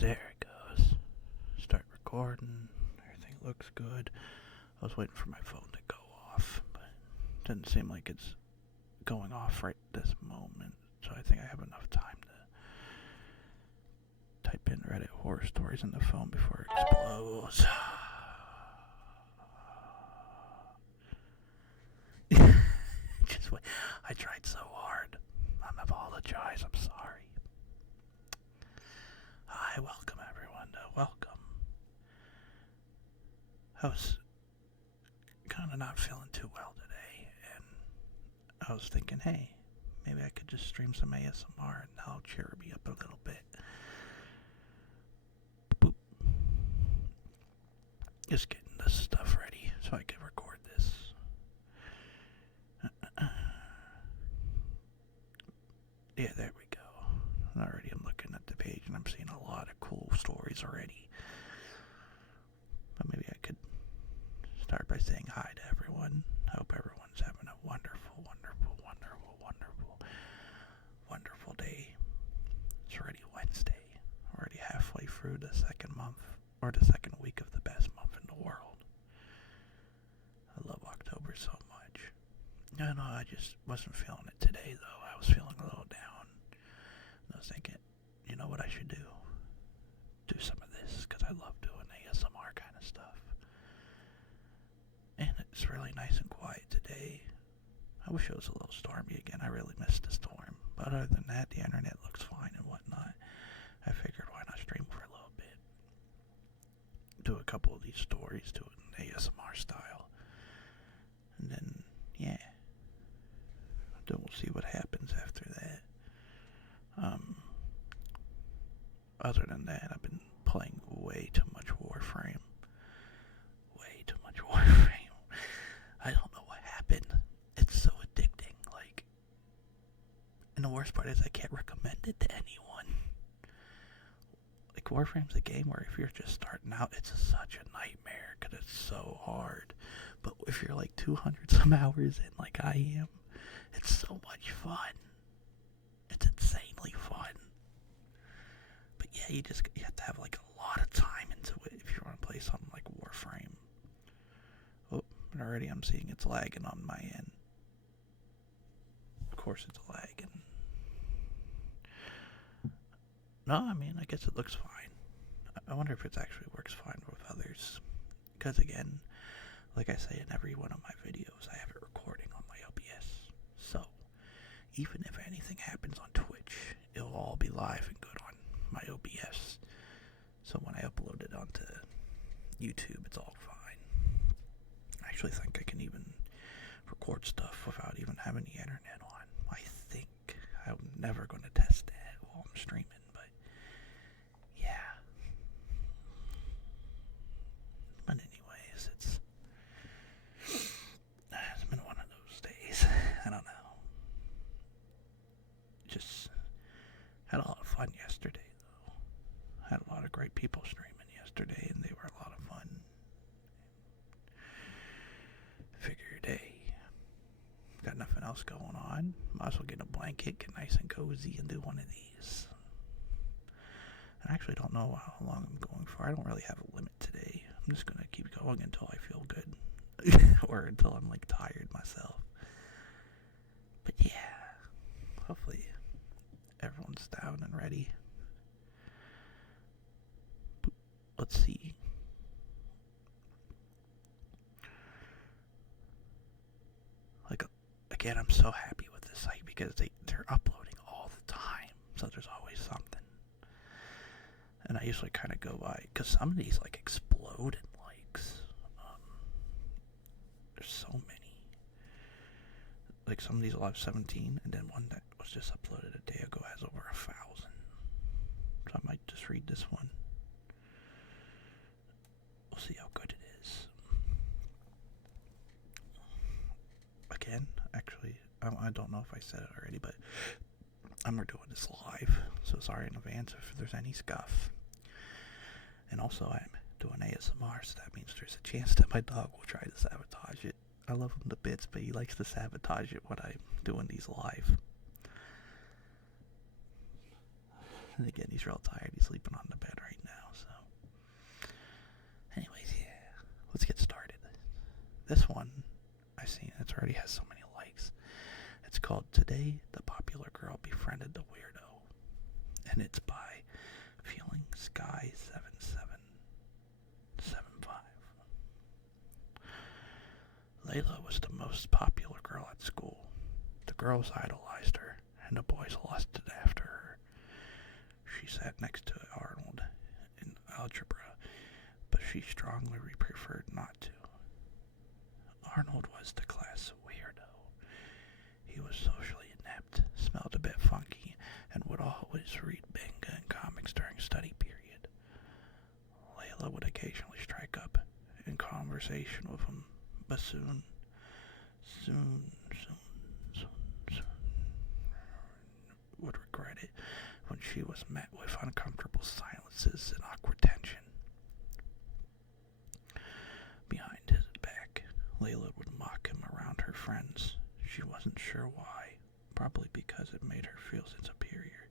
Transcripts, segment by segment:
There it goes. Start recording. Everything looks good. I was waiting for my phone to go off, but it doesn't seem like it's going off right this moment. So I think I have enough time to type in Reddit horror stories in the phone before it explodes. Just wait. I tried so hard. I apologize. I'm sorry. Hi, welcome everyone. Welcome. I was kind of not feeling too well today, and I was thinking, hey, maybe I could just stream some ASMR and that'll cheer me up a little bit. Boop. Just getting this stuff ready so I can record this. Yeah, there we go. Already I'm looking at the page and I'm seeing a lot of cool stories already. But maybe I could start by saying hi to everyone. I hope everyone's having a wonderful, wonderful, wonderful, wonderful, wonderful day. It's already Wednesday. Already halfway through the second month, or the second week of the best month in the world. I love October so much. No, I just wasn't feeling it today though. I was feeling a little down. I was thinking, you know what I should do? Do some of this, because I love doing ASMR kind of stuff. And it's really nice and quiet today. I wish it was a little stormy again. I really missed the storm. But other than that, the internet looks fine and whatnot. I figured why not stream for a little bit. Do a couple of these stories, do it in ASMR style. And then, yeah. Then we'll see what happens after that. Other than that, I've been playing way too much Warframe. Way too much Warframe. I don't know what happened. It's so addicting, and the worst part is I can't recommend it to anyone. Like, Warframe's a game where if you're just starting out, it's such a nightmare, because it's so hard. But if you're like 200 some hours in, like I am, it's so much fun. It's insanely fun. But yeah, you have to have like a lot of time into it if you want to play something like Warframe. Oh, but already I'm seeing it's lagging on my end. Of course it's lagging. No, I mean, I guess it looks fine. I wonder if it actually works fine with others. Because again, like I say in every one of my videos, I have it recording on my OBS. So, even if anything happens on Twitch, it'll all be live and good on my OBS. So when I upload it onto YouTube, it's all fine. I actually think I can even record stuff without even having the internet on. I think. I'm never going to test that while I'm streaming, but yeah. But anyways, it's been one of those days. I don't know. Just had a lot of fun yesterday, though. Had a lot of great people streaming yesterday, and they were a lot of fun. Figured, hey, got nothing else going on. Might as well get a blanket, get nice and cozy, and do one of these. I actually don't know how long I'm going for. I don't really have a limit today. I'm just gonna keep going until I feel good. Or until I'm like tired myself. But yeah, hopefully everyone's down and ready. Let's see. Like, again, I'm so happy with this site because they're uploading all the time. So there's always something. And I usually kind of go by, because some of these like explode in likes. There's so many. Like, some of these will have 17, and then one that was just uploaded a day ago has over 1,000. So I might just read this one. We'll see how good it is. Again, actually, I don't know if I said it already, but I'm doing this live, so sorry in advance if there's any scuff. And also, I'm doing ASMR, so that means there's a chance that my dog will try to sabotage it. I love him to bits, but he likes to sabotage it when I'm doing these live. And again, he's real tired. He's sleeping on the bed right let's get started. This one I seen, it already has so many likes. It's called Today the Popular Girl Befriended the Weirdo. And it's by Feeling Sky 7775. Layla was the most popular girl at school. The girls idolized her, and the boys lusted after her. She sat next to Arnold in algebra, but she strongly preferred not to. Arnold was the class weirdo. He was socially inept, smelled a bit funky, and would always read manga and comics during study period. Layla would occasionally strike up in conversation with him, but soon would regret it when she was met with uncomfortable silences and awkward tension. Behind his back, Layla would mock him around her friends. She wasn't sure why, probably because it made her feel superior.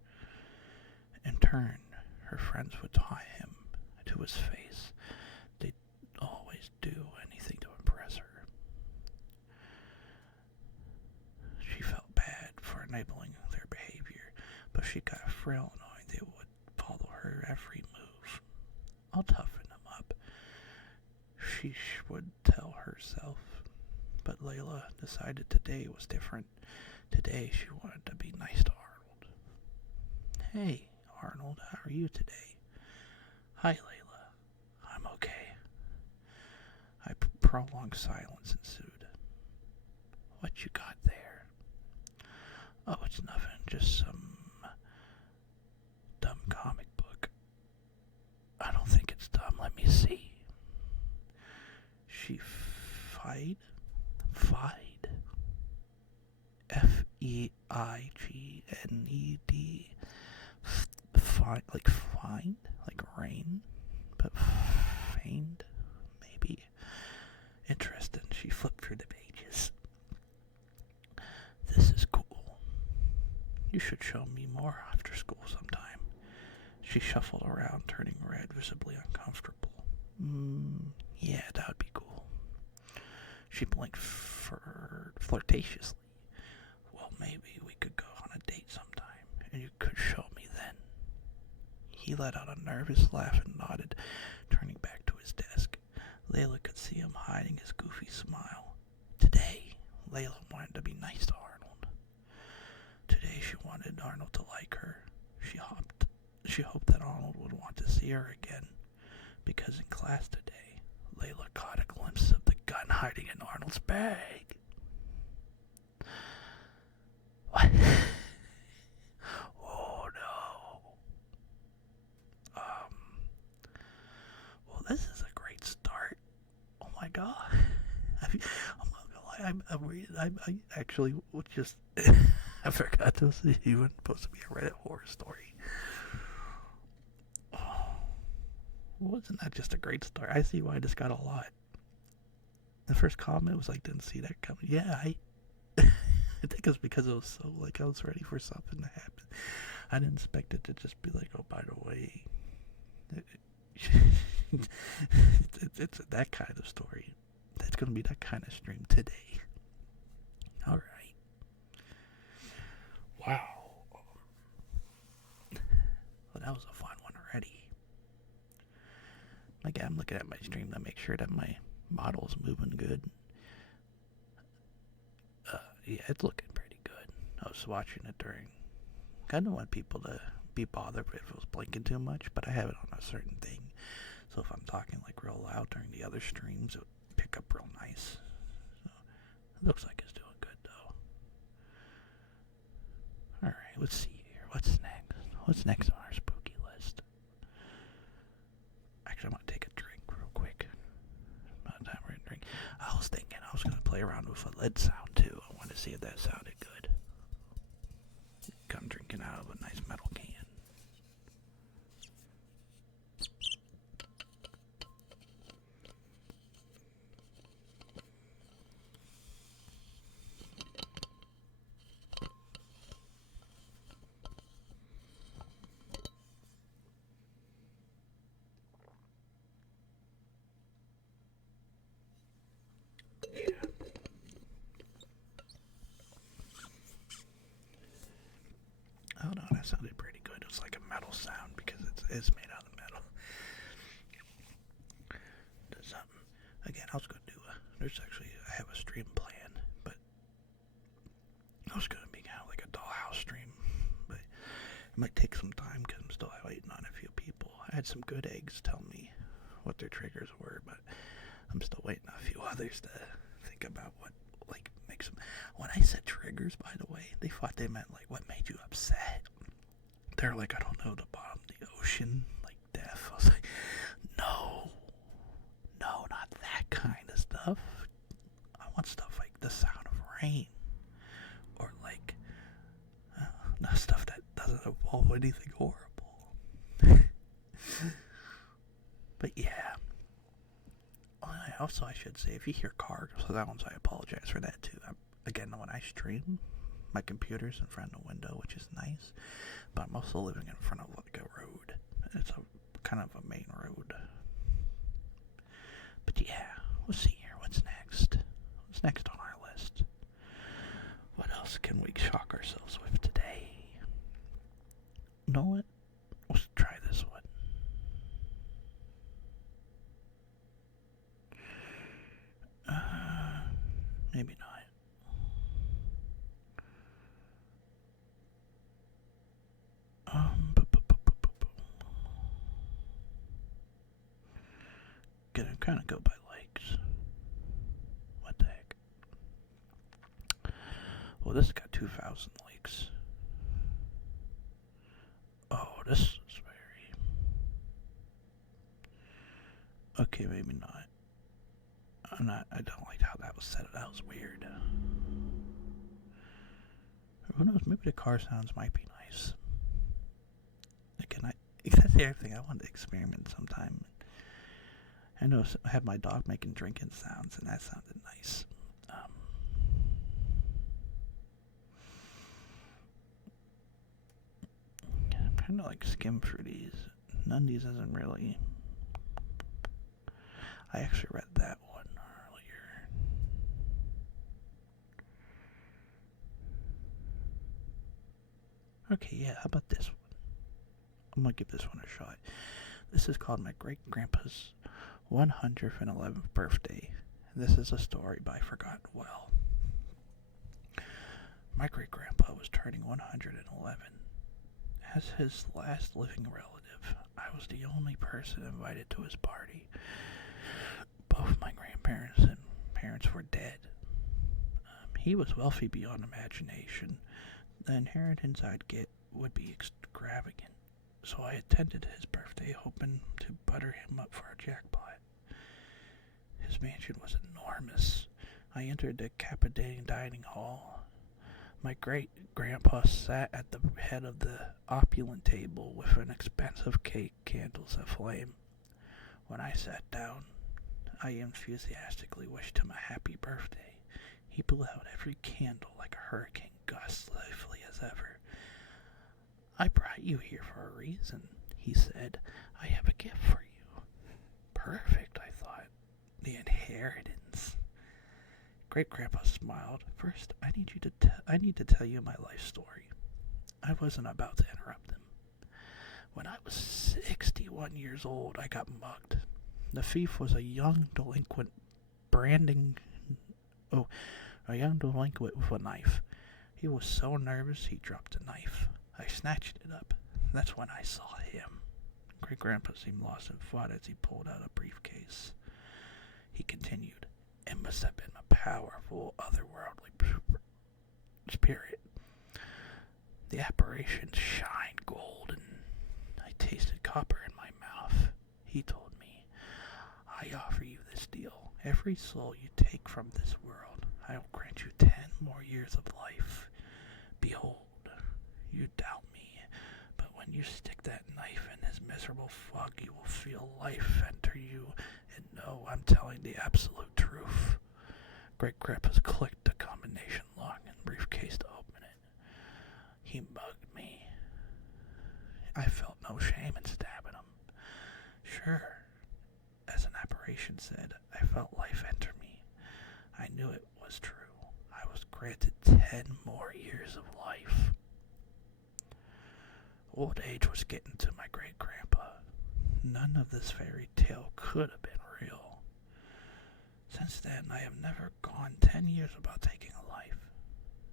In turn, her friends would tie him to his face. They'd always do anything to impress her. She felt bad for enabling their behavior, but she got a frail knowing they would follow her every move. I'll toughen them up, she would tell herself. But Layla decided today was different. Today she wanted to be nice to Arnold. Hey, Arnold, how are you today? Hi, Layla. I'm okay. A prolonged silence ensued. What you got there? Oh, it's nothing, just some dumb comic book. I don't think it's dumb, let me see. She Feid? F-E-I-G-N-E-D. Find, like find? Like rain? But feigned? Maybe. Interesting. She flipped through the pages. This is cool. You should show me more after school sometime. She shuffled around, turning red, visibly uncomfortable. Yeah, that would be cool. She blinked flirtatiously. Well, maybe we could go on a date sometime, and you could show me then. He let out a nervous laugh and nodded, turning back to his desk. Layla could see him hiding his goofy smile. Today, Layla wanted to be nice to Arnold. Today she wanted Arnold to like her. She hoped that Arnold would want to see her again, because in class today, Layla caught a glimpse of the gun hiding in Arnold's bag. What? Oh no. Well, this is a great start. Oh my god. I'm not gonna lie, I actually would just, I forgot this was even supposed to be a Reddit horror story. Wasn't that just a great start? I see why this got a lot. The first comment was like, didn't see that coming. Yeah, I think it's because it was so, like, I was ready for something to happen. I didn't expect it to just be like, oh, by the way, it's that kind of story. It's going to be that kind of stream today. All right. Wow. Well, that was a fun one already. Like, I'm looking at my stream to make sure that my model's moving good. Yeah, it's looking pretty good. I was watching it during... I don't want people to be bothered if it was blinking too much, but I have it on a certain thing. So if I'm talking like real loud during the other streams, it would pick up real nice. So it looks like it's doing good though. Alright, let's see here. What's next? What's next on our spooky list? Actually, I'm gonna take a drink real quick. By the time we're gonna drink, I was thinking I was gonna play around with a lid sound too. I want to see if that sounded good. I'm drinking out of a nice metal can. was like a metal sound because it's made out of metal. Does something. Again, I was going to do I have a stream planned, but I was going to be kind of like a dollhouse stream, but it might take some time because I'm still waiting on a few people. I had some good eggs tell me what their triggers were, but I'm still waiting on a few others to think about what like makes them. When I said triggers, by the way, they thought they meant like what made you upset. They're like, I don't know, the bottom of the ocean, like death. I was like, no, not that kind of stuff. I want stuff like the sound of rain, or like not stuff that doesn't involve anything horrible. But yeah. I should say, if you hear cars or sounds, I apologize for that too. Again, when I stream, my computer's in front of the window, which is nice, but I'm also living in front of like a road. It's a kind of a main road. But yeah, let's see here. What's next? What's next on our list? What else can we shock ourselves with today? You know what? Let's try this one. Maybe not. Gonna kind of go by likes. What the heck? Well, this has got 2,000 likes. Oh, this is very... Okay, maybe not. I don't like how that was set. That was weird. Who knows? Maybe the car sounds might be nice. Again, that's the other thing. I wanted to experiment sometime. I know I had my dog making drinking sounds, and that sounded nice. I'm trying to like skim through these. None of these isn't really. I actually read that one earlier. Okay, yeah, how about this one? I'm gonna give this one a shot. This is called My Great Grandpa's 111th Birthday. This is a story by Forgotten Well. My great grandpa was turning 111. As his last living relative, I was the only person invited to his party. Both my grandparents and parents were dead. He was wealthy beyond imagination. The inheritance I'd get would be extravagant, so I attended his birthday hoping to butter him up for a jackpot. His mansion was enormous. I entered the captivating dining hall. My great-grandpa sat at the head of the opulent table with an expensive cake, candles aflame. When I sat down, I enthusiastically wished him a happy birthday. He blew out every candle like a hurricane gust, lively as ever. I brought you here for a reason, he said. I have a gift for you. Perfect, I thought. The inheritance. Great-grandpa smiled. First, I need to tell you my life story. I wasn't about to interrupt him. When I was 61 years old, I got mugged. The thief was a young delinquent a young delinquent with a knife. He was so nervous he dropped the knife. I snatched it up. That's when I saw him. Great-grandpa seemed lost in thought as he pulled out a briefcase. He continued, it must have been a powerful, otherworldly spirit. The apparition shined golden. I tasted copper in my mouth. He told me, I offer you this deal. Every soul you take from this world, I will grant you 10 more years of life. Behold, you doubt me, but when you stick that knife in his miserable thug, you will feel life enter you and know I'm telling the absolute truth. Great-grandpa clicked the combination lock and briefcase to open it. He mugged me. I felt no shame in stabbing him. Sure, as an apparition said, I felt life enter me. I knew it was true. I was granted 10 more years of life. Old age was getting to my great-grandpa. None of this fairy tale could have been real. Since then, I have never gone 10 years without taking a life.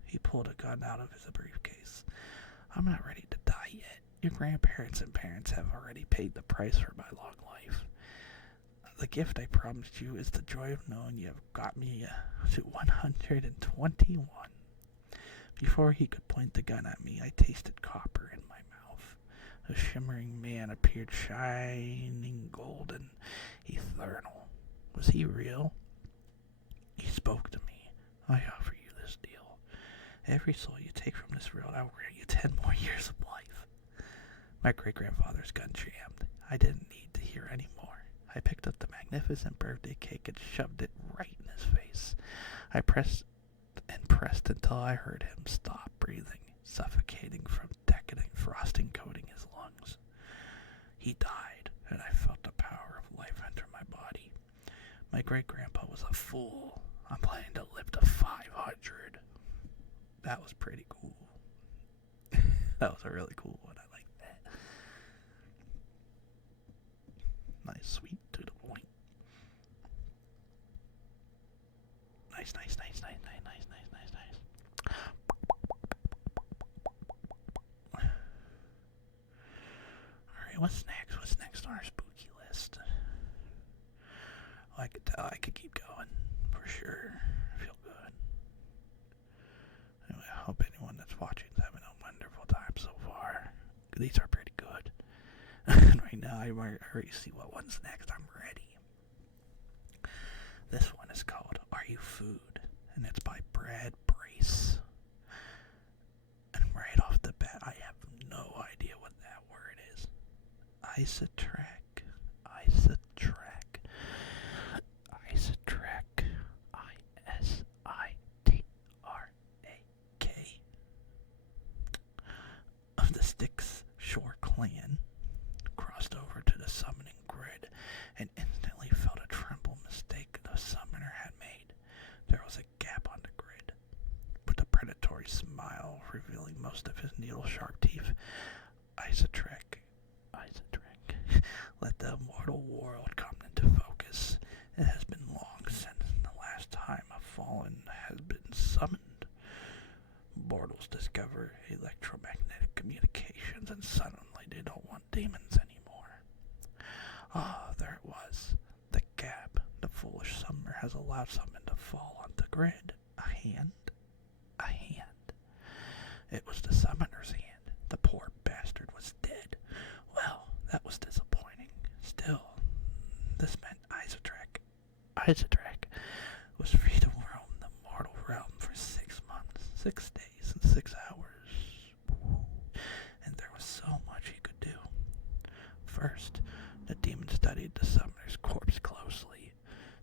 He pulled a gun out of his briefcase. I'm not ready to die yet. Your grandparents and parents have already paid the price for my long life. The gift I promised you is the joy of knowing you have got me to 121. Before he could point the gun at me, I tasted copper in my mouth. A shimmering man appeared, shining golden, eternal. Was he real? He spoke to me. I offer you this deal. Every soul you take from this world, I will grant you 10 more years of life. My great-grandfather's gun jammed. I didn't need to hear any more. I picked up the magnificent birthday cake and shoved it right in his face. I pressed and pressed until I heard him stop breathing, suffocating from decadent frosting coating his lungs. He died, and I felt the power of life enter my body. My great-grandpa was a fool. I'm planning to live to 500. That was pretty cool. That was a really cool one. I like that. Nice, sweet, to the point. Nice. Alright, what's next on our spooky list? Well, I could tell I could keep going, for sure. I feel good. Anyway, I hope anyone that's watching is having a wonderful time so far. These are pretty good. And right now, I already see what one's next. I'm ready. This one is called Are You Food? And it's by Brad Brace. And right off the bat, I have no idea what that word is. Isotrack. ISITRAK. Of the Styx Shore clan crossed over to the summoning grid and instantly felt a tremble mistake the summoner had made. There was a gap on the grid. With a predatory smile revealing most of his needle-sharp teeth, Isotrak, let the immortal world come into focus. It has been long since the last time a fallen has been summoned. Mortals discover electromagnetic communications, and suddenly they don't want demons anymore. Ah, there it was. The gap. The foolish summoner has allowed something to fall on the grid. A hand. It was the summoner's hand. The poor bastard was dead. Well, that was disappointing. Still, this meant Isotrak was free to roam the mortal realm for 6 months, 6 days, and 6 hours. And there was so much he could do. First, the demon studied the summoner's corpse closely.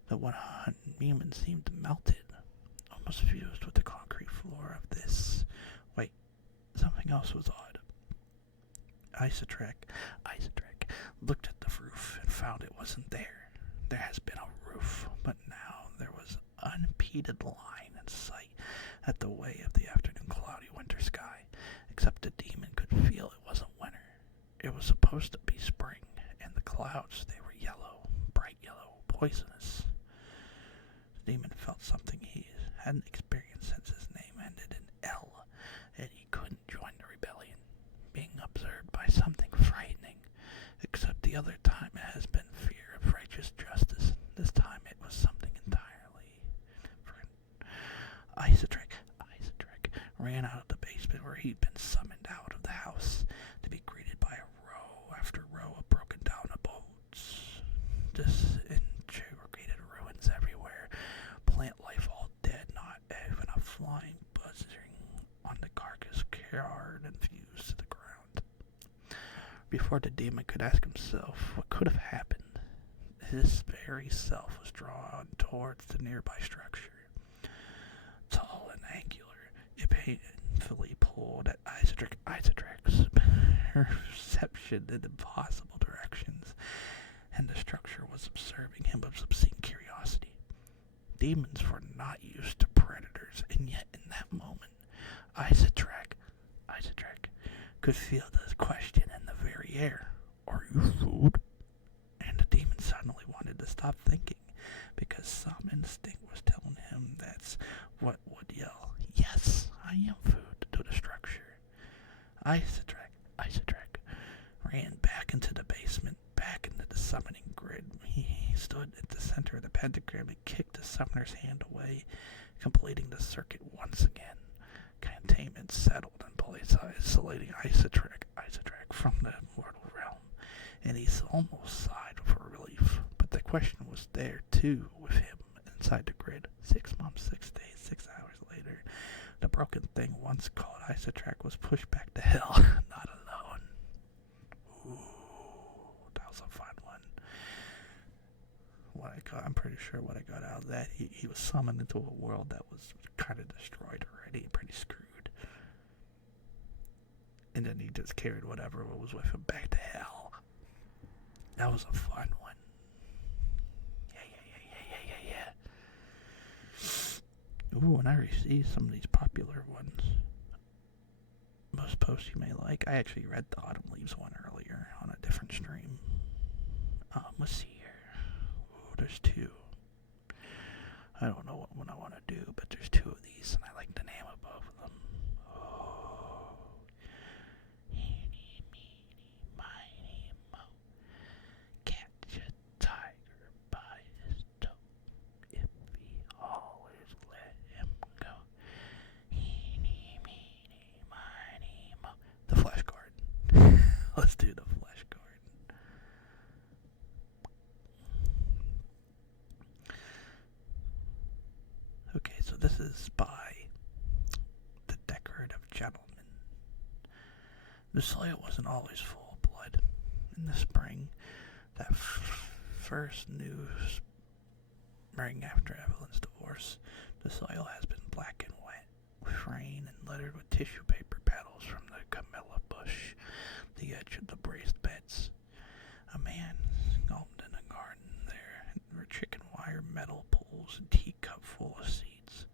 The 100 demon seemed melted, almost fused with the concrete floor of this. Wait, something else was odd. Isotrak looked at the roof and found it wasn't there. There has been a roof, but now there was unimpeded line in sight at the way of the afternoon cloudy winter sky, except the demon could feel it wasn't winter. It was supposed to be spring, and the clouds, they were yellow, bright yellow, poisonous. The demon felt something he hadn't experienced since his name ended in L, and he couldn't join the rebellion. Being observed by something frightening, except the other time it has been fear of righteous justice. This time it was something entirely different. Isotrak ran out of the basement where he'd been summoned out of the house to be greeted by a row after row of broken down abodes. Disintegrated ruins everywhere, plant life all dead, not even a flying buzzing on the carcass charred and fused to the ground. Before the demon could ask himself what could have happened, his very self was drawn towards the nearby structure. Tall and angular, it painfully pulled at Isotrak's perception in impossible directions, and the structure was observing him with obscene curiosity. Demons were not used to predators, and yet in that moment, Isotrak could feel the question the air. Are you food? And the demon suddenly wanted to stop thinking, because some instinct was telling him that's what would yell, "Yes, I am food," to the structure. Isaac ran back into the basement, back into the summoning grid. He stood at the center of the pentagram and kicked the summoner's hand away, completing the circuit once again. Containment settled in place, isolating Isotrak from the mortal realm, and he almost sighed for relief. But the question was there, too, with him inside the grid. 6 months, 6 days, 6 hours later, the broken thing once called Isotrak was pushed back to hell, not alone. Ooh, that was a fun one. I'm pretty sure what I got out of that, he was summoned into a world that was kind of destroyed already, pretty screwed. And then he just carried whatever was with him back to hell. That was a fun one. Yeah. Ooh, and I received some of these popular ones. Most posts you may like. I actually read the Autumn Leaves one earlier on a different stream. Let's see here. Ooh, there's 2. I don't know what one I want to do, but there's 2 of these, and I like the name of both of them. Oh. Eeny, meeny, miny, mo. Catch a tiger by his toe. If he always let him go. Eeny, meeny, miny, mo. The flash card. Let's do the flash card. Okay, so this is by the Decorative Gentleman. The soil wasn't always full of blood. In the spring, that first new spring after Evelyn's divorce, the soil has been black and wet, with rain and littered with tissue paper petals from the camellia bush, the edge of the braced beds. A man skulked in a garden there, and there were chicken wire metal poles and teacup full of seeds.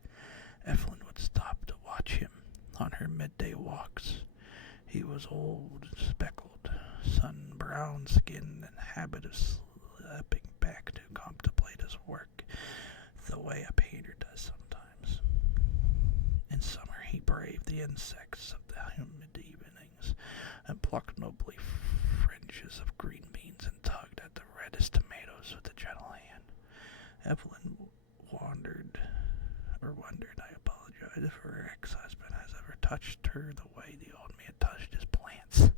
Evelyn would stop to watch him on her midday walks. He was old and speckled, sun-brown skinned, and habit of stepping back to contemplate his work the way a painter does sometimes. In summer he braved the insects of the humid evenings and plucked nobly fringes of green beans and tugged at the reddest tomatoes with a gentle hand. Evelyn wondered, I apologize, if her ex-husband has ever touched her the way the old man touched his plants.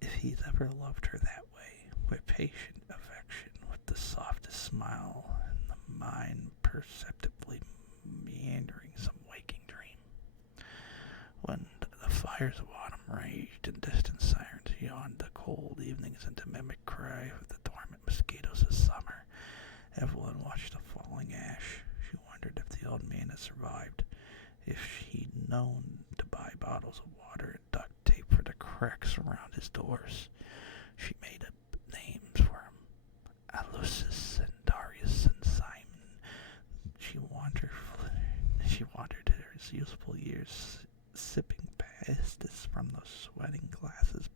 If he's ever loved her that way, with patient affection, with the softest smile, and the mind perceptibly meandering some waking dream. When the fires of autumn raged and distant sirens yawned the cold evenings into mimic cry of the dormant mosquitoes of summer, Evelyn watched the falling ash. She wondered if the old man had survived, if she'd known to buy bottles of water and duct tape for the cracks around his doors. She made up names for him: Alucis and Darius and Simon. She wandered his useful years, sipping pastis from those sweating glasses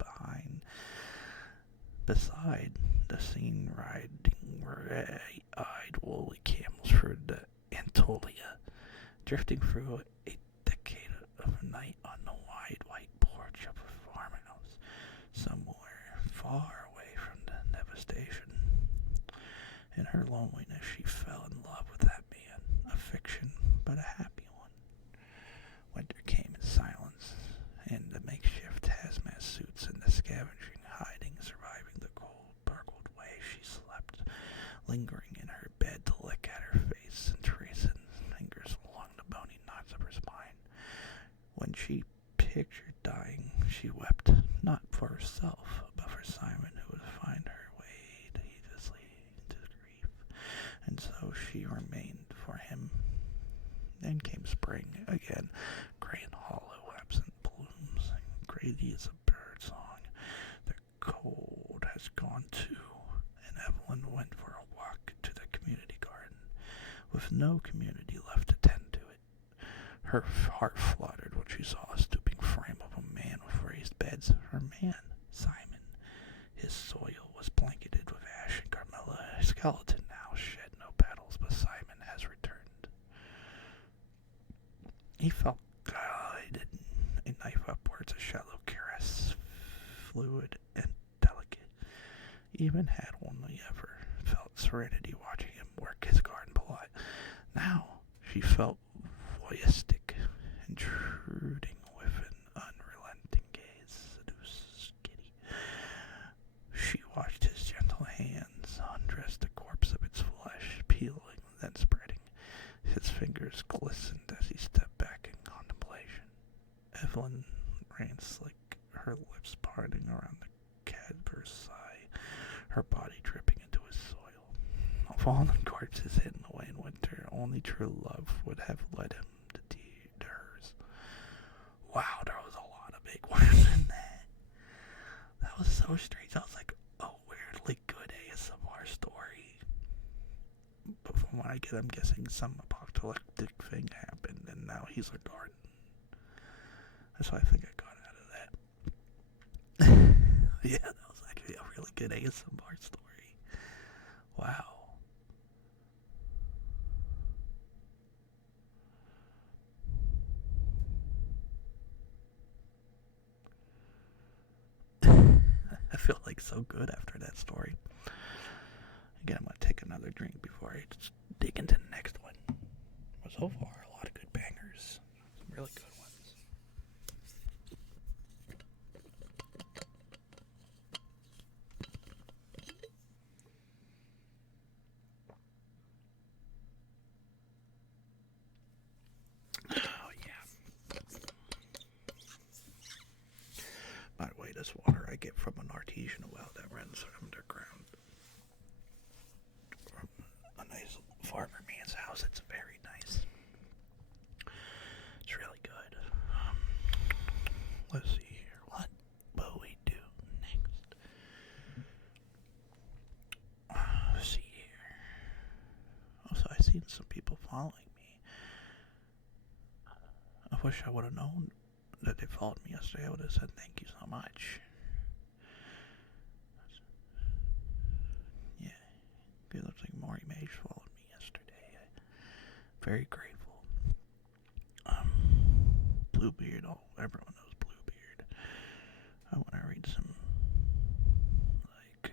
beside the scene riding red-eyed woolly camels through the Anatolia, drifting through a decade of night on the wide white porch of a farmhouse, somewhere far away from the devastation. In her loneliness, she fell in love with that man, a fiction, but a happy one. Winter came in silence, and the makeshift hazmat suits and the scavenging hiding surviving the cold, burgled way she slept, lingering in her bed to lick at her face and trace his fingers along the bony knots of her spine. When she pictured dying, she wept, not for herself, but for Simon, who would find her way heedlessly into grief, and so she remained for him. Then came spring again, gray and hollow, absent blooms, and grady as a bird song. The cold has gone too, and Evelyn went for a walk to the community garden, with no community left to tend to it. Her heart fluttered when she saw a stooping frame of a man with raised beds. Her man, Simon. skeleton now shed no petals, but Simon has returned. He felt guided, a knife upwards, a shallow caress, fluid and delicate. Even had only ever felt serenity watching him work his garden plot. Now she felt voyeuristic, intruding with an unrelenting gaze. Seduce Kitty. She watched his gentle hands undress the corpse of its flesh, peeling, then spreading. His fingers glistened as he stepped back in contemplation. Evelyn ran slick, her lips parting around the cadver's sigh, her body dripping into his soil. Fallen corpses hidden away in winter, only true love would have led him to hers. Wow, there was a lot of big words in that. That was so strange. That was like a weirdly good ASMR story. But from what I get, I'm guessing some apocalyptic thing happened, and now he's a garden. That's what I think I got out of that. Yeah, that was actually a really good ASMR story. Wow. I feel like so good after that story. Again, I'm going to take another drink before I just dig into the next one. But so far, a lot of good bangers. Some really good ones. Oh, yeah. By the way, this water I get from an artesian well that runs underground. From a nice farmer man's house. It's very nice. It's really good. Let's see here. What will we do next? Let's see here. Also, I've seen some people following me. I wish I would have known that they followed me yesterday. I would have said thank you so much. Yeah. It looks like Maury Mage followed me yesterday. Very grateful. Bluebeard. Oh, everyone knows Bluebeard. I want to read some, like,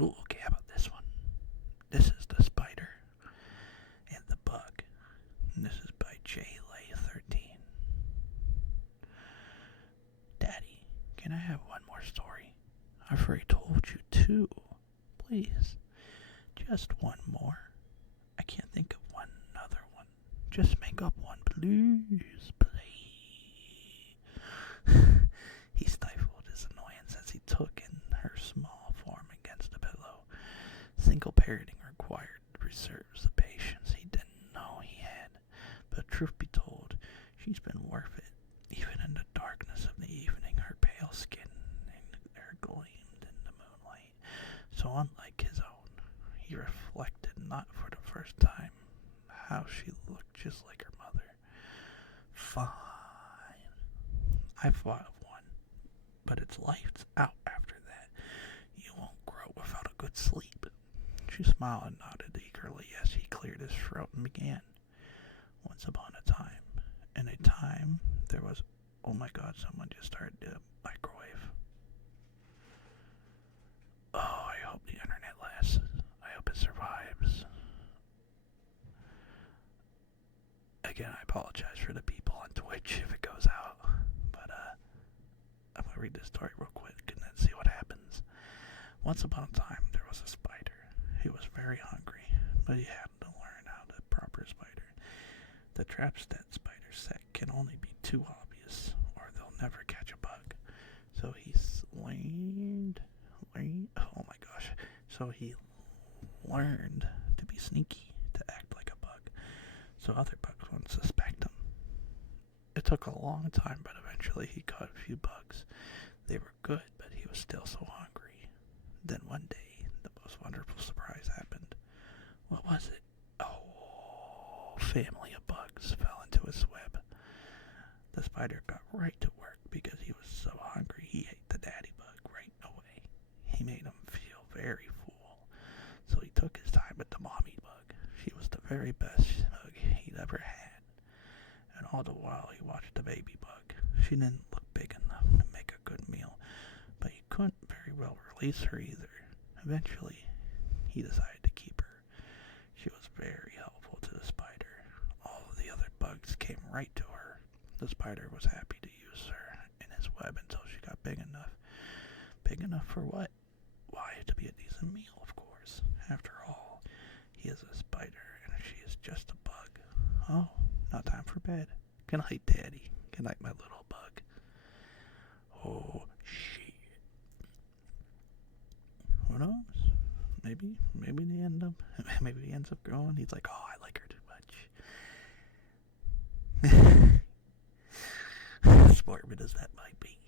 ooh, okay, how about this one? This is The Spider and the Bug. And this is by J. Lay 13. Daddy, can I have one more story? I've already told you two. Please. Just one more. I can't think of one other one. Just make up one, please. Please. He stifled his annoyance as he took in her small form against the pillow. Single parenting required reserves of patience he didn't know he had. But truth be told, she's been worth it. Even in the darkness of the evening, her pale skin and hair gleamed in the moonlight. So unlike his own, he reflected not for the first time how she looked just like her mother. Fine. I thought of one, but it's lights out after that. You won't grow without a good sleep. She smiled and nodded eagerly as he cleared his throat and began. Once upon a time, in a time there was... Oh my god, someone just started the microwave. Oh, I hope the internet lasts. I hope it survives. Again, I apologize for the people on Twitch if it goes out. But, I'm gonna read this story real quick and then see what happens. Once upon a time, there was a spider. He was very hungry, but he had to learn how to proper spider. The traps that spiders set can only be too obvious, or they'll never catch a bug. So he learned to be sneaky, to act like a bug, so other bugs wouldn't suspect him. It took a long time, but eventually he caught a few bugs. They were good, but he was still so hungry. Then one day, the most wonderful surprise happened. What was it? Oh, a family of bugs fell into his web. The spider got right to work because he was so hungry he ate the daddy bug right away. He made him feel very full, so he took his time with the mommy bug. She was the very best bug he'd ever had. And all the while he watched the baby bug. She didn't look big enough to make a good meal, but he couldn't very well release her either. Eventually, he decided to keep her. She was very helpful to the spider. All of the other bugs came right to her. The spider was happy to use her in his web until she got big enough. Big enough for what? Why, to be a decent meal, of course. After all, he is a spider and she is just a bug. Oh, now time for bed. Good night, Daddy. Good night, my little bug. Oh, shit. Who knows? Maybe they end up, maybe he ends up growing. He's like, oh, I like her too much. As morbid as that might be.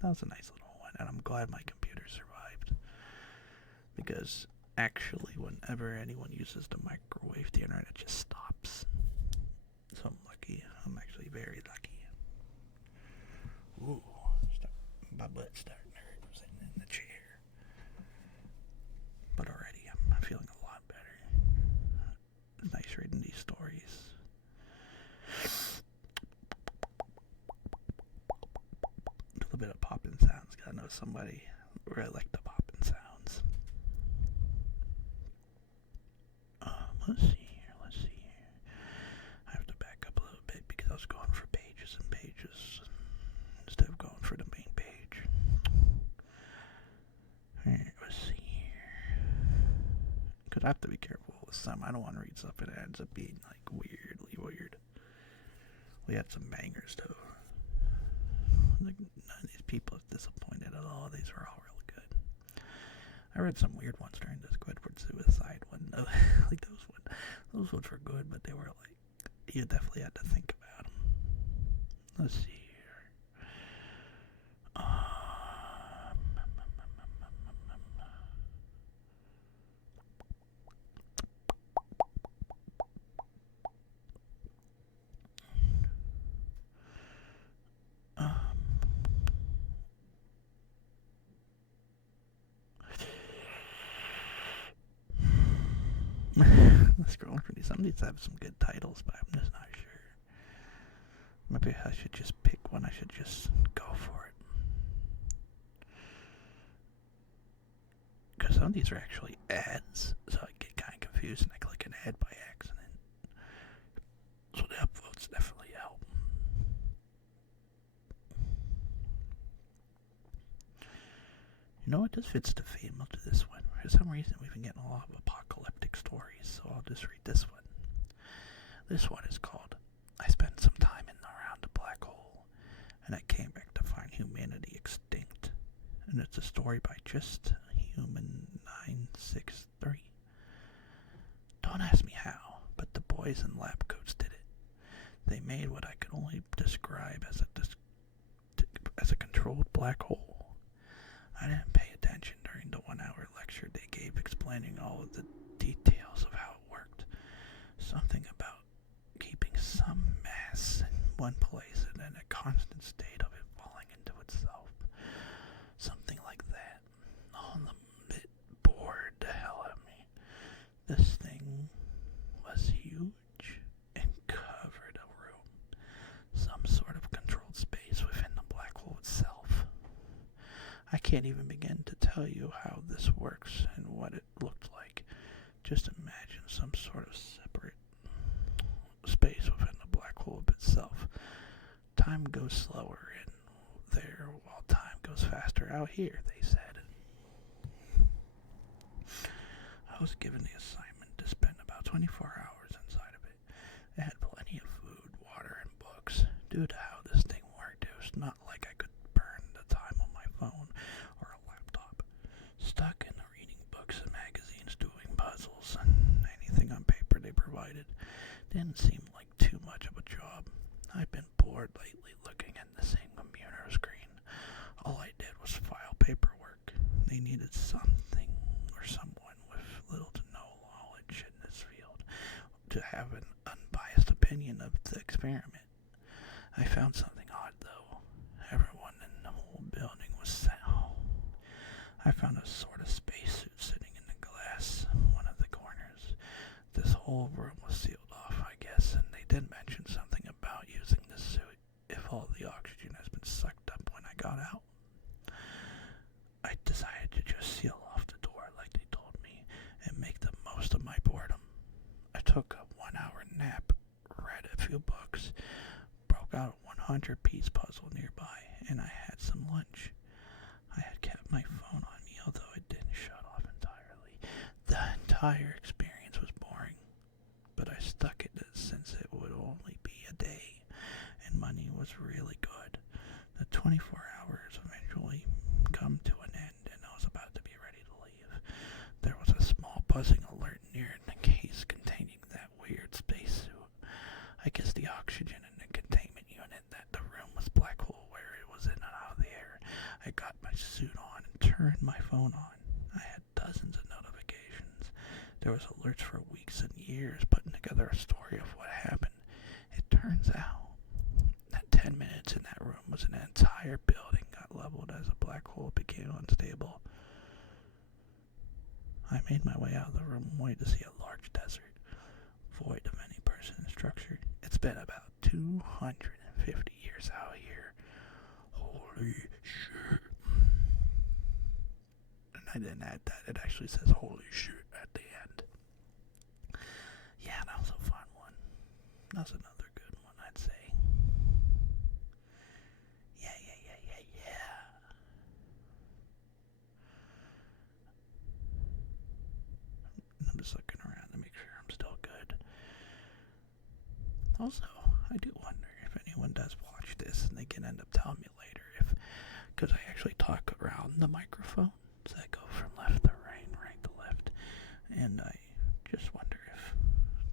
That was a nice little one, and I'm glad my computer survived. Because actually, whenever anyone uses the microwave, the internet just stops. So I'm lucky. I'm actually very lucky. Ooh, my butt's starting to hurt sitting in the chair. But already I'm feeling a lot better. It's nice reading these stories. A little bit of popping sounds. I know somebody really like the popping sounds. Let's see here. I have to back up a little bit because I was going for pages and pages instead of going for the main page. Alright, let's see here. Because I have to be careful with some. I don't want to read stuff that ends up being like weirdly weird. We had some bangers though. Like none of these people is disappointed at all. These were all really good. I read some weird ones during the Squidward suicide one. Like those ones were good, but they were like, you definitely had to think about them. Let's see here. Scrolling for these. Some of these have some good titles, but I'm just not sure. Maybe I should just pick one. I should just go for it. Because some of these are actually ads, so I get kind of confused and I click an ad by accident. So the upvotes definitely help. You know what? This fits the theme to this one. For some reason, we've been getting a lot of apocalyptic stories, so I'll just read this one. This one is called, I Spent Some Time in and Around a Black Hole, and I Came Back to Find Humanity Extinct. And it's a story by Just Human 963. Don't ask me how, but the boys in lab coats did it. They made what I could only describe as a controlled black hole. I didn't pay attention during the 1-hour lecture they gave explaining all of the details of how it worked. Something about keeping some mass in one place and in a constant state of it falling into itself. Something like that. Oh, I'm a bit bored the hell out of me. This thing was huge and covered a room. Some sort of controlled space within the black hole itself. I can't even begin to tell you how this works and what it looked like. Just imagine some sort of separate space within the black hole itself. Time goes slower in there while time goes faster out here, they said. I was given the assignment to spend about 24 hours inside of it. It had plenty of food, water, and books. Due to how this thing worked, it was not like I could burn the time on my phone or a laptop. Stuck in the reading books and magazines, doing puzzles, and anything on paper they provided didn't seem like too much of a job. I've been bored lately looking at the same computer screen. All I did was file paperwork. They needed something or someone with little to no knowledge in this field to have an unbiased opinion of the experiment. I found something odd, though. Everyone in the whole building was sound. I found a sort of spacesuit sitting in the glass, one of the corners. This whole room was sealed off, I guess, and they did mention something about using this suit if all the oxygen has been sucked up when I got out. I decided to just seal off the door like they told me and make the most of my boredom. I took a 1-hour nap, read a few books, broke out a 100-piece puzzle nearby, and I had some lunch. I had kept my phone on me, although it didn't shut off entirely. The entire experience was boring, but I stuck it since it would only be a day, and money was really good. The 24 hours eventually come to an end, and I was about to be ready to leave. There was a small buzzing alert near the case containing that weird spacesuit. I guess the oxygen in the containment unit that the room was black hole where it was in and out of the air. I got my suit on and turned my phone on. I had dozens of notifications. There was alerts for weeks and years putting together a story of what happened. It turns out that 10 minutes in that room was an entire building got leveled as a black hole became unstable. I made my way out of the room only to see a large desert, void of any person and structure. It's been about 250 years out here. Holy shit. And I didn't add that. It actually says holy shit at the end. Yeah, that was a fun one. That's another good one, I'd say. Yeah. I'm just looking around to make sure I'm still good. Also, I do wonder if anyone does watch this and they can end up telling me later because I actually talk around the microphone, so I go from left to right and right to left, and I just wonder if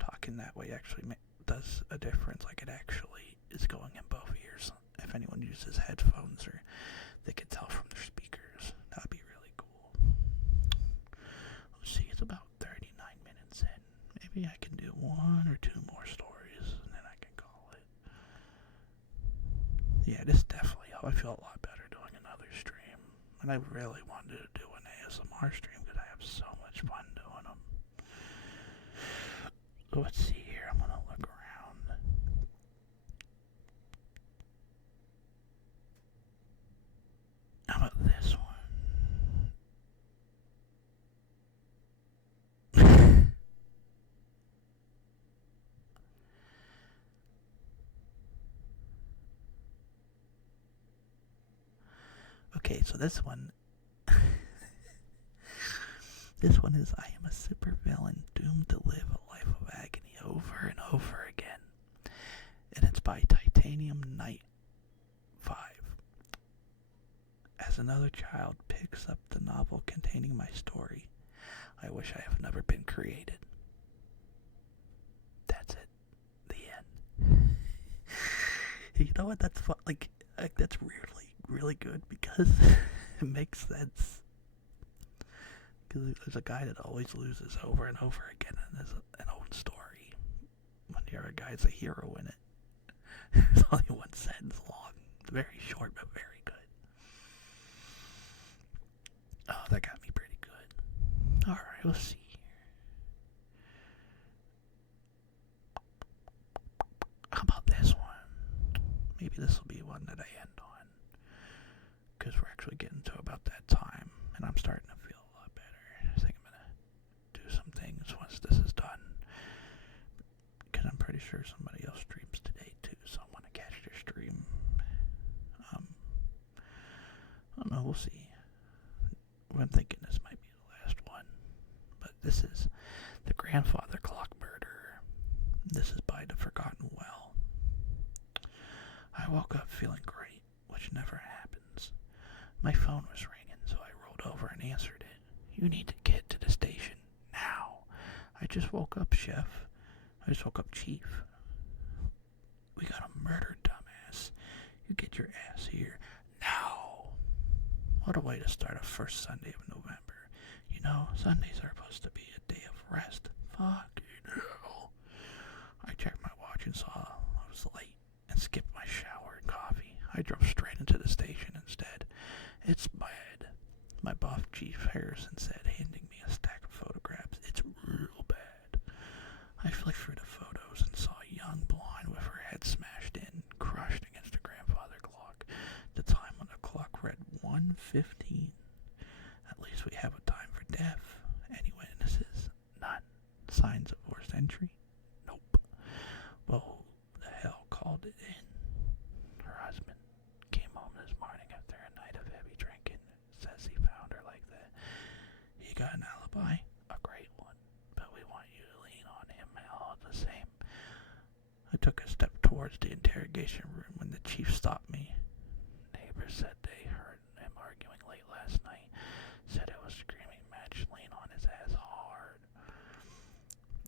talking that way actually does a difference, like it actually is going in both ears. If anyone uses headphones or they can tell from their speakers, that would be really cool. Let's see, it's about 39 minutes in. Maybe I can do 1 or 2 more stories and then I can call it. Yeah, this definitely helped. I feel a lot better doing another stream. And I really wanted to do an ASMR stream because I have so much fun doing them. So let's see here. I'm going to look around. How about this one? Okay, so this one is I am a supervillain doomed to live a life of agony over and over again. And it's by Titanium Knight 5. As another child picks up the novel containing my story, I wish I have never been created. That's it. The end. You know what? That's fun. Like that's really good because it makes sense. Because there's a guy that always loses over and over again in an old story. When the other guy's a hero in it. It's only one sentence long. It's very short but very good. Oh, that got me pretty good. Alright, let's see here. How about this one? Maybe this will be one that I end on. Because we're actually getting to about that time. And I'm starting to feel a lot better. I think I'm going to do some things once this is done. Because I'm pretty sure somebody else streams today too. So I want to catch their stream. I don't know, we'll see. I'm thinking this might be the last one. But this is The Grandfather Clock Murder. This is by The Forgotten Well. I woke up feeling great, which never happens. My phone was ringing, so I rolled over and answered it. You need to get to the station now. I just woke up, Chef. I just woke up, Chief. We got a murder, dumbass. You get your ass here now. What a way to start a first Sunday of November. You know, Sundays are supposed to be a day of rest. Fucking hell. I checked my watch and saw I was late and skip my shower and coffee. I drove straight into the station instead. It's bad, my buff Chief Harrison said, handing me a stack of photographs. It's real bad. I flicked through the photos and saw a young blonde with her head smashed in, crushed against a grandfather clock. The time on the clock read 1:15. At least we have a time for death. Any witnesses? None. Signs of forced entry? Nope. Well, who the hell called it in? Her husband came home this morning after a night of heavy drinking. Says he found her like that. He got an alibi? A great one. But we want you to lean on him all the same. I took a step towards the interrogation room when the chief stopped me. Neighbors said they heard him arguing late last night. Said it was a screaming match. Lean on his ass hard.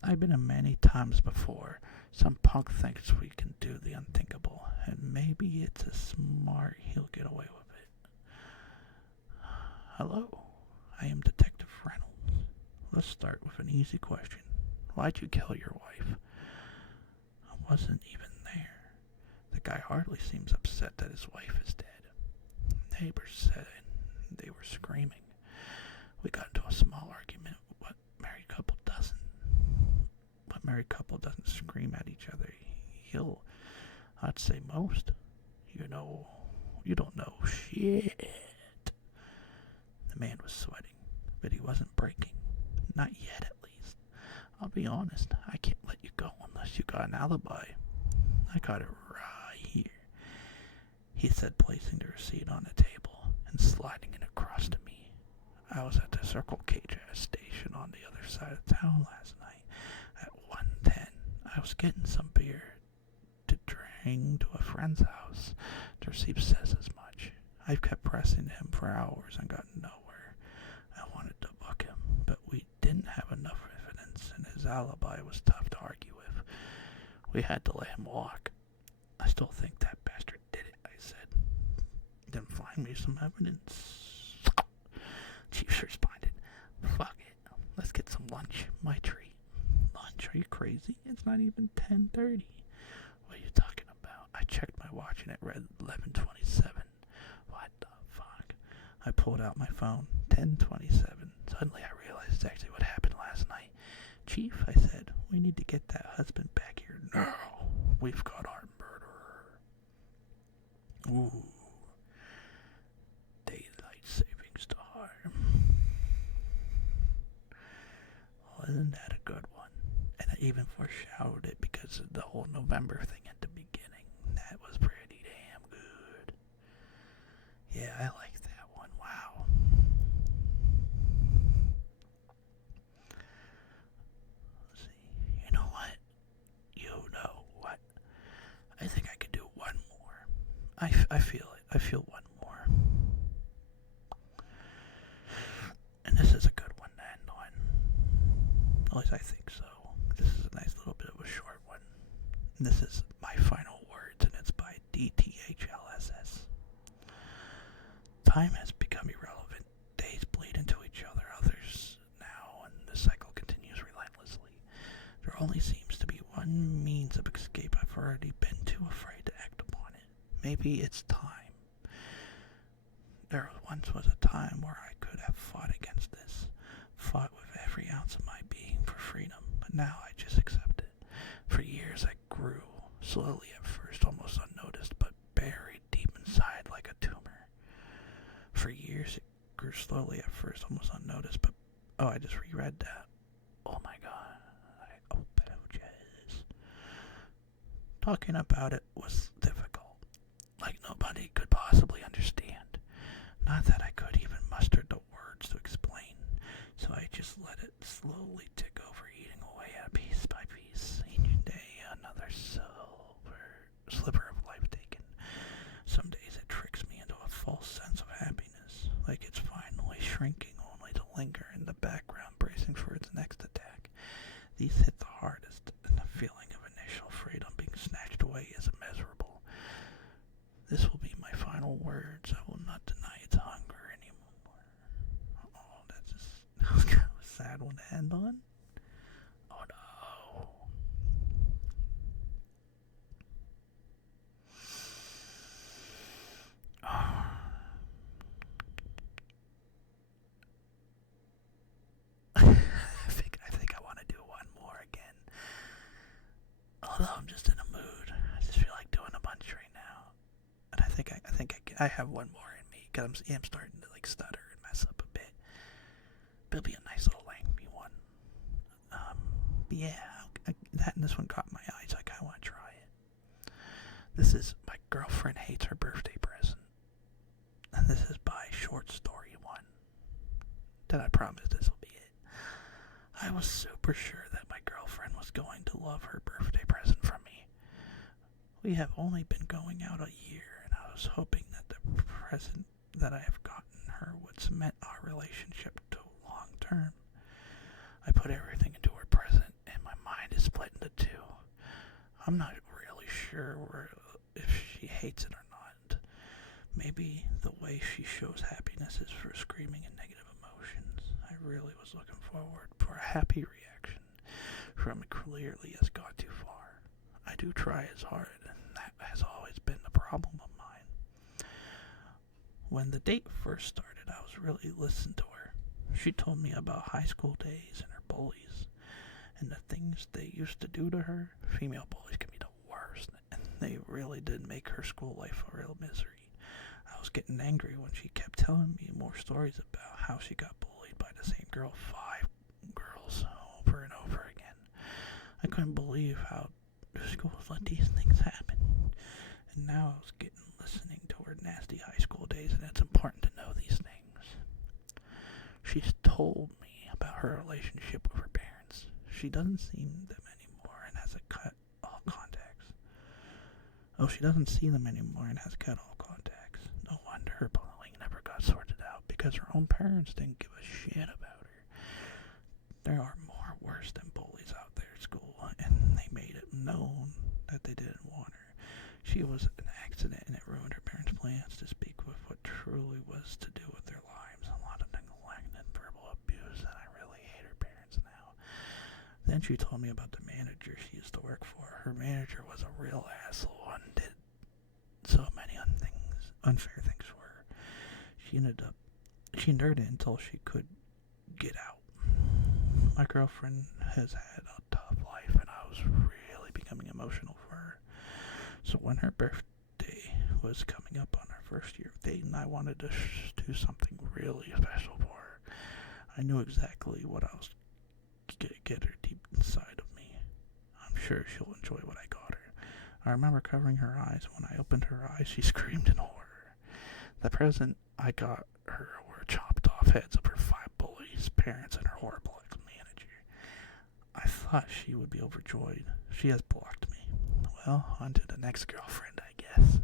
I've been in many times before. Some punk thinks we can do the unthinkable, and maybe it's a smart he'll get away with it. Hello, I am Detective Reynolds. Let's start with an easy question. Why'd you kill your wife? I wasn't even there. The guy hardly seems upset that his wife is dead. Neighbors said it. They were screaming. We got into a small argument. What married couple doesn't? What married couple doesn't scream at each other? I'd say most. You don't know shit. The man was sweating, but he wasn't breaking. Not yet, at least. I'll be honest, I can't let you go unless you got an alibi. I got it right here, he said, placing the receipt on the table and sliding it across to me. I was at the Circle K gas station on the other side of town last night at 1:10. I was getting some beer to bring to a friend's house. The receipt says as much. I've kept pressing him for hours and got nowhere. I wanted to book him, but we didn't have enough evidence, and his alibi was tough to argue with. We had to let him walk. I still think that bastard did it, I said. Then find me some evidence. Chief responded, fuck it. Let's get some lunch. My treat. Lunch? Are you crazy? It's not even 10:30. What are you talking about? I checked my watch and it read 11:27. What the fuck? I pulled out my phone. 10:27. Suddenly I realized exactly what happened last night. Chief, I said, we need to get that husband back here now. We've got our murderer. Ooh. Daylight savings time. Wasn't that a good one? And I even foreshadowed it because of the whole November thing at the beginning. That was pretty damn good. Yeah, I like that one. Wow. Let's see. You know what? I think I could do one more. I feel it. I feel one more. And this is a good one to end on. At least I think so. This is a nice little bit of a short one. And this is my final words, and it's by DTHLSS. Time has become irrelevant. Days bleed into each other, others now, and the cycle continues relentlessly. There only seems to be one means of escape. I've already been too afraid to act upon it. Maybe it's time. There once was a time where I could have fought against this, fought with every ounce of my being for freedom, but now I just accept it. For years I grew, slowly at first, almost unnoticed, but buried deep inside like a tumor. For years it grew slowly at first, almost unnoticed, but, I just reread that. Oh my god. Talking about it was difficult, like nobody could possibly understand. Not that I could even muster the words to explain, so I just let it slowly tick over, eating away at piece by piece. Each day another sliver of life taken. Some days it tricks me into a false sense of happiness, like it's finally shrinking only to linger in the background, bracing for its next attack. These hit the hardest, and the feeling of initial freedom being snatched away is immeasurable. This will be my final words. I will not deny its hunger anymore. Oh, that was kind of a sad one to end on. Oh no. I have one more in me because I'm starting to like stutter and mess up a bit. But it'll be a nice little lengthy one. But yeah, that and this one caught my eye, so I kind of want to try it. This is My Girlfriend Hates Her Birthday Present. And this is by Short Story 1. Then I promise this will be it. I was super sure that my girlfriend was going to love her birthday present from me. We have only been going out a year, and I was hoping that the present that I have gotten her would cement our relationship to long term. I put everything into her present, and my mind is split into two. I'm not really sure if she hates it or not. Maybe the way she shows happiness is for screaming and negative emotions. I really was looking forward for a happy reaction from it clearly has gone too far. I do try as hard, and that has always been the problem of mine. When the date first started, I was really listening to her. She told me about high school days and her bullies, and the things they used to do to her. Female bullies can be the worst, and they really did make her school life a real misery. I was getting angry when she kept telling me more stories about how she got bullied by the same girl 5 girls over and over again. I couldn't believe how schools let these things happen. And now I was listening to her nasty high school days, and it's important to know these things. She's told me about her relationship with her parents. She doesn't see them anymore and has cut all contacts. She doesn't see them anymore and has cut all contacts. No wonder her bullying never got sorted out, because her own parents didn't give a shit about her. There are more worse than bullies out there at school, and they made it known that they didn't want her. She was an accident, and it ruined her parents' plans to speak with what truly was to do with their lives. A lot of neglect and verbal abuse, and I really hate her parents now. Then she told me about the manager she used to work for. Her manager was a real asshole and did so many unfair things for her. She endured it until she could get out. My girlfriend has had a tough life, and I was really becoming emotional for her. So when her birthday was coming up on her first year of dating, I wanted to do something really special for her. I knew exactly what I was get her deep inside of me. I'm sure she'll enjoy what I got her. I remember covering her eyes. When I opened her eyes, she screamed in horror. The present I got her were chopped off heads of her 5 bullies, parents, and her horrible ex-manager. I thought she would be overjoyed. She has blocked me. Well, on to the next girlfriend, I guess.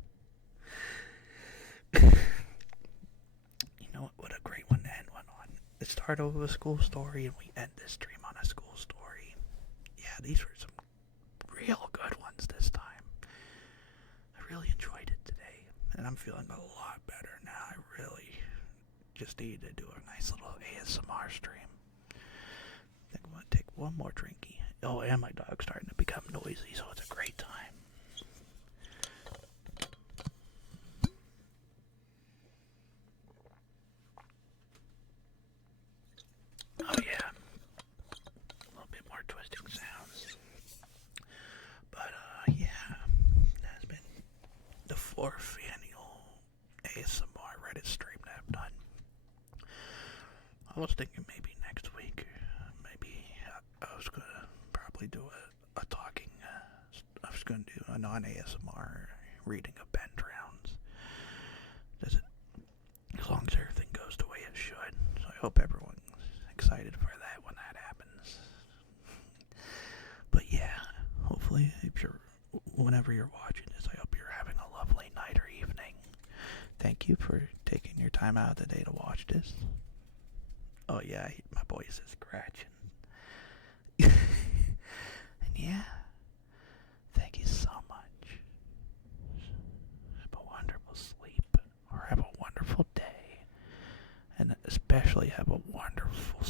You know what a great one to end one on. It started with a school story, and we end this stream on a school story. Yeah, these were some real good ones this time. I really enjoyed it today, and I'm feeling a lot better now. I really just needed to do a nice little ASMR stream. I think I'm going to take one more drinky. Oh, and my dog's starting to become noisy, so it's a great time. Oh yeah, a little bit more twisting sounds. But yeah, that's been the 4th annual ASMR Reddit stream that I've done. I was thinking maybe next week, maybe I was gonna probably do a talking. I was gonna do a non-ASMR reading of Ben Drowns. As long as everything goes the way it should. So I hope everyone's excited for that when that happens. But yeah, hopefully, whenever you're watching this, I hope you're having a lovely night or evening. Thank you for taking your time out of the day to watch this. Oh yeah, my voice is scratching. And yeah, thank you so much. Have a wonderful sleep, or have a wonderful day, and especially have a wonderful